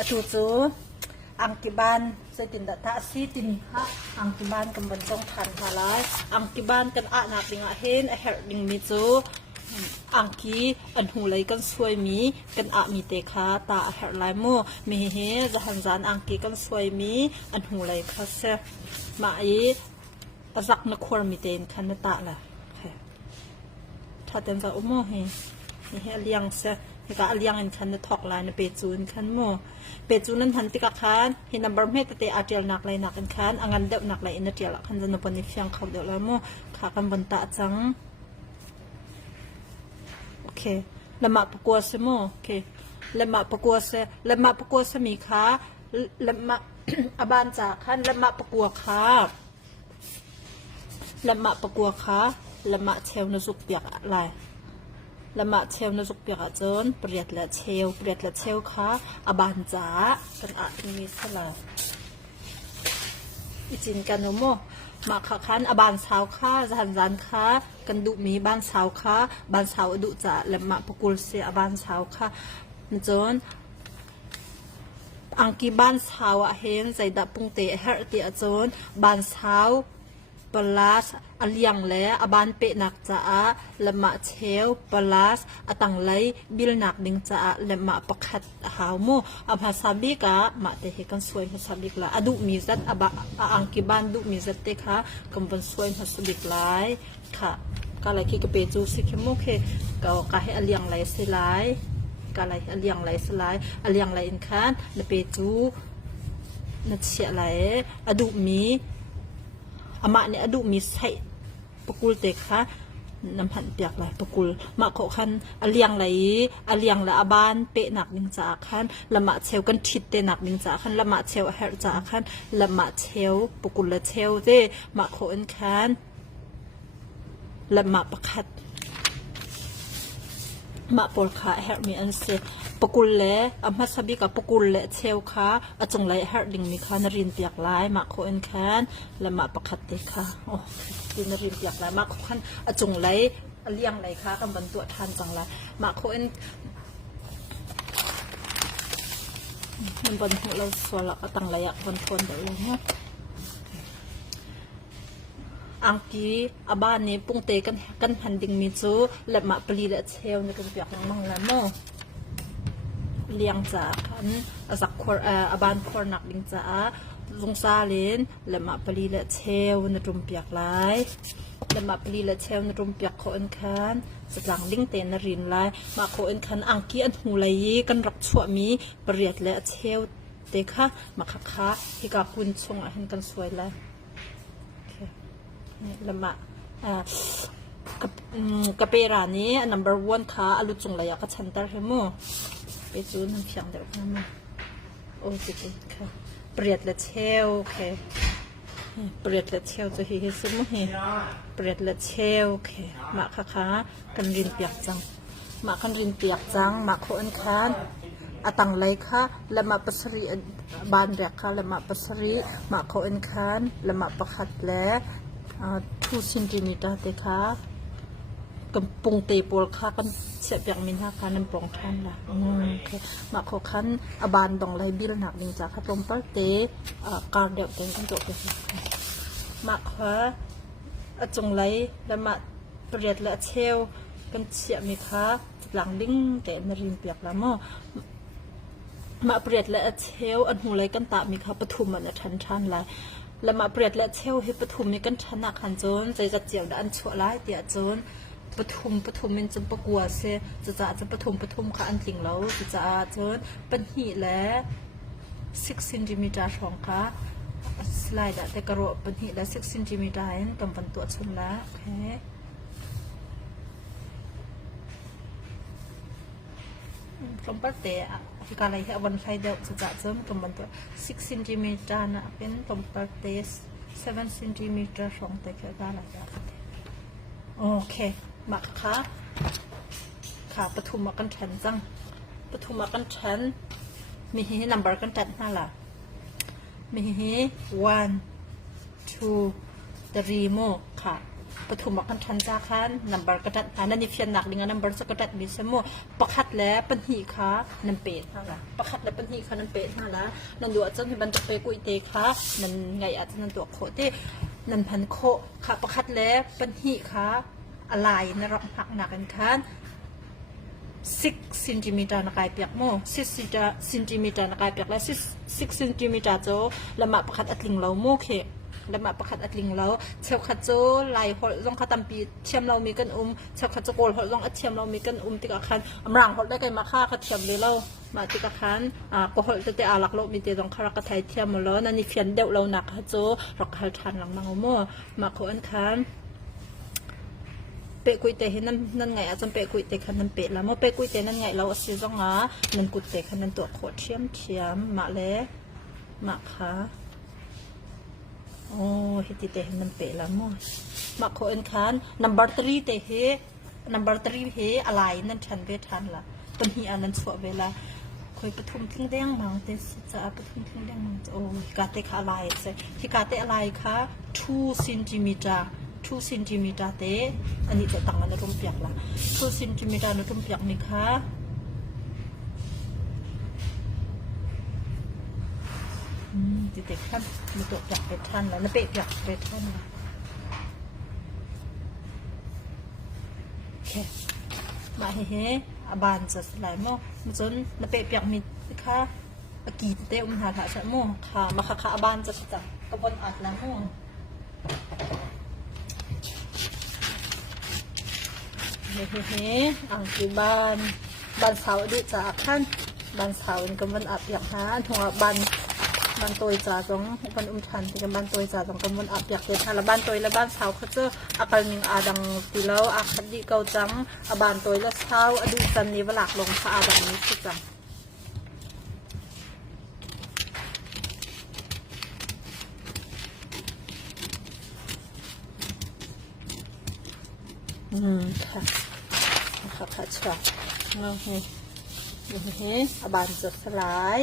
atu chu angkiban sa tindata si tin ha angkiban kan bansong than halai angkiban kan a nak dinga hen a her ding mi chu angki an hu lai kan suai mi kan a mi te kha ta a her lai mo mi he zahan zan angki kan suai mi an hu lai kha se ma ai azak na khor mi ten khan na ta laถ้าเต็มจะอุ้มเฮนี่เลี้ยงเสียก็เลี้ยงกันคันจะถอกลายในเปจูนคันโมเปจูนนั้นทันติกาคันเห็นนับบอมเฮตเตอาเจียลหนักเลยหนักกันคันอังเดบหนักเลยอินเดียละคันจะนปนิฟังเขาเดียวเลยโมขากันบนตาจังโอเคละมาประกวดเสโมโอเคละมาประกวดเสละมาประกวดเสมีขาละมาอบานจากคันละมาประกวดขาละมาประกวดขาละมาเชลนสุกเปียกอะไรละมาเชลนสุกเปียกจนเปรียดละเชลค่ะอบานจ้ากันอาจมีสลายอิจินกันโมมาค่ะคันอบานสาวค่ะจันค่ะกันดุมีบ้านสาวค่ะบ้านสาวดุจ่าละมาปกุลเสียอบานสาวค่ะจนอังกีบ้านสาวเห็นใจดับปุงเตะเฮรติจนบ้านสาวปลาสอเลียงและอบานเปนักจ้าละมาเชลปลาสอตังไลบิลนักดิงจ้าละมาประคัดหาวโมอภาษาบิกะมาเตะกันสวยภาษาบิกละอดุมีจัดอบอังกีบ้านดุมีจัดเตค่ะกำบันสวยภาษาบิกไลค่ะก็เลยคิดกับเปจูสิคิโมเคก็กะให้อเลียงไลสไลก็เลยอเลียงไลสไลอเลียงไลอินคันในเปจูนัดเชียไลอดุมีอามาเนี่ยดูมีใส่ปกุลเด็กค่ะน้ำพันเปียกไหลปกุลมาขอคันอเลียงไหลอเลียงละอบานเปะหนักดิงจากคันละมาเชลกันทิดเตหนักดิงจากคันละมาเชลเฮรจากคันละมาเชลปกุลละเชลเจมาขออันคันละมาประคัดมาปอลขาเฮรมีอันเซปกุลเล่อามาสบิกับปกุลเล่เชลค่ะอาจงไลเฮรดิงมีค่ะนรินเปียกลายมาโคเอ็นคันและมาประคัดเด็กค่ะโอ้ดินรินเปียกลายมาโคคันอาจงไลเลี้ยงไลค่ะกำบันตัวทานจังไรมาโคเอ็นมันบนหัวเราสวรรค์ตั้งไลอ่ะบนทนเดี๋ยวเลยเนาะอังกีอบานนี้ปุงเตกันพันดิงมิจูและมาปลีและเชลในกันเปียกมังละโมเลี้ยงจากขันสักควอบานควนักดิงจ้าลงซาเลนและมาปลีและเชลในรุมเปียกลายและมาปลีและเชลในรุมเปียกโคเอ็นคันสลังดิ้งเตนนรินลายมาโคเอ็นคันอังกีอันหูไหลกันรักชั่วมีเปรียดและเชลเด็กค่ะมาคักค่ะที่กาคุณชงเห็นกันสวยเลยละมะกะเปรานี้ number 1ค่ะอลุจงเลยก็ชันตาเฮโมไปจูนเพียงเดียวกันมั้งโอ้จิตค่ะเปรียดและเชลโอเคเปรียดและเชลจะเห็นสมุเฮเปรียดและเชลโอเคมาค่ะกันรินเปียกจังมากันรินเปียกจังมาโคอันคันอตังไลค่ะละมาปัสรีบานแรกค่ะละมาปัสรีมาโคอันคันละมาประคัดและ2 centimeter เตค่ะกำปุงเตปวลค่ะกันเสียบอย่างมินค่ะกันน้ำปองท่านละมาขอคันอบานดองไลบิลหนักดิงจากค่ะตรงปัลเตการเดียวเต็งกันตัวเป็นมาขอจงไลและมาเปรียดและเชลกันเสียมีค่ะหลังดิ้งแต่นรินเปียกละมั่มาเปรียดและเชลอันหูไลกันตามีค่ะปฐุมมันทันละและมาเปรียดและเชลให้ปฐุมมีกันชนะขันโจนใจจะเจียวดันชั่วร้ายเตียโจนปฐุมมันจะประกวดเสจะปฐุมค่ะอันติงแล้วจะโจนเป็นหีและ6 centimeter ช่องค่ะสไลด์แต่กระโดดเป็นหีและ6 centimeter เห็นกำปันตัวชมละโอเคตรงปัตเตะการอะไรที่วันไฟเดียวจะเริ่มกำบันตัว6 centimeter นะเป็นตรงปัตเตะ7 centimeter ช่องแต่การอะไรโอเคมาค่ะปฐุมมากันชันจังปฐุมมากันชันมีให้ number กันชันนั่นแหละมีให้1 2 3โมค่ะ ปฐุมบักทันจ้าคันนัมเบอร์กระดัดนั่นนี่เพียนหนักลิงนัมเบอร์สกระดัดมีสมุประคัดแล้วปัญหีค่ะนันเป็ดนั่นแหละประคัดแล้วปัญหีค่ะนันเป็ดนั่นแหละนันดูอาจจะมีบรรจุไปกุยเตค่ะนันไงอาจจะนันตัวโคเตนันพันโคค่ะประคัดแล้วปัญหีค่ะอะไรนรกหักหนักกันคัน6 centimeter นักไก่เปียกโม่6 centimeter นักไก่เปียกและ6 centimeter โจละมาประคัดอัดลิงเราโม่เคแล้วมาประคัดอัดลิงเราเชลคัดโจไหลหดลงขัดตำปีเทียมเรามีกันเชลคัดโจโกลหดลงอัดเทียมเรามีกันติกะคันอำรังหดได้ไกมาฆ่าขัดเทียมเลยเรามาติกะคันก็หดแต่อาลักโลมีเตลงคารักไทยเทียมมาแล้วนั่นนี่เฟียนเดวเราหนักคัดโจรักฮัลทันหลังมังโม่มาโคอันคันเปะกุยเตเห็นนั่นไงอาจจะเปะกุยเตคันนั่นเปะแล้วเมื่อเปะกุยเตนั่นไงเราซื้อจ้องนั่นกุยเตคันนั่นตัวโคตรเทียมมาแล้วมาค่ะโอ้เฮติเตเห็นนั่นเปะแล้วมั้งมาโคเอ็นคันnumber 3เตเฮnumber 3เฮอะไรนั่นฉันเวทันละเป็นฮีอันนั้นสวเวลาคอยปฐุมทิ้งแดงมังเตจะปฐุมทิ้งแดงมังโอ้กาเตคอะไรเซที่กาเตอะไรคะ2 centimeter 2 centimeter เตอันนี้จะตั้งมันรุ่มเปียกละ2 centimeter รุ่มเปียกนี่ค่ะติดเด็กท่านมีตัวเปียกเป็นท่านแล้วนะเปียกเป็นท่านละโอเคมาเฮ้บานจะสลายมั้งมันจนนะเปียกมีค่ะกีเตมหาถาฉันมั้งค่ะมาค่ะบานจะจับกระบวนอัดแล้วมั้งเฮ้อ่างที่บ้านเสาดิจ่าขั้นบ้านเสาเป็นกำมันอับอยากหาถั่วบ้านตัวจ่าตรงบ้านทันที่กำบ้านตัวจ่าตรงกำมันอับอยากเกิดทาละบ้านตัวและบ้านเสาเขาเจออาการมิงอาดังตีแล้วอาคัดดีเกาจังบ้านตัวและเสาอดีจันนี้เวลาลงพระอาวันนี้คือจังค่ะค่ะชอบโอเคบานจะสลาย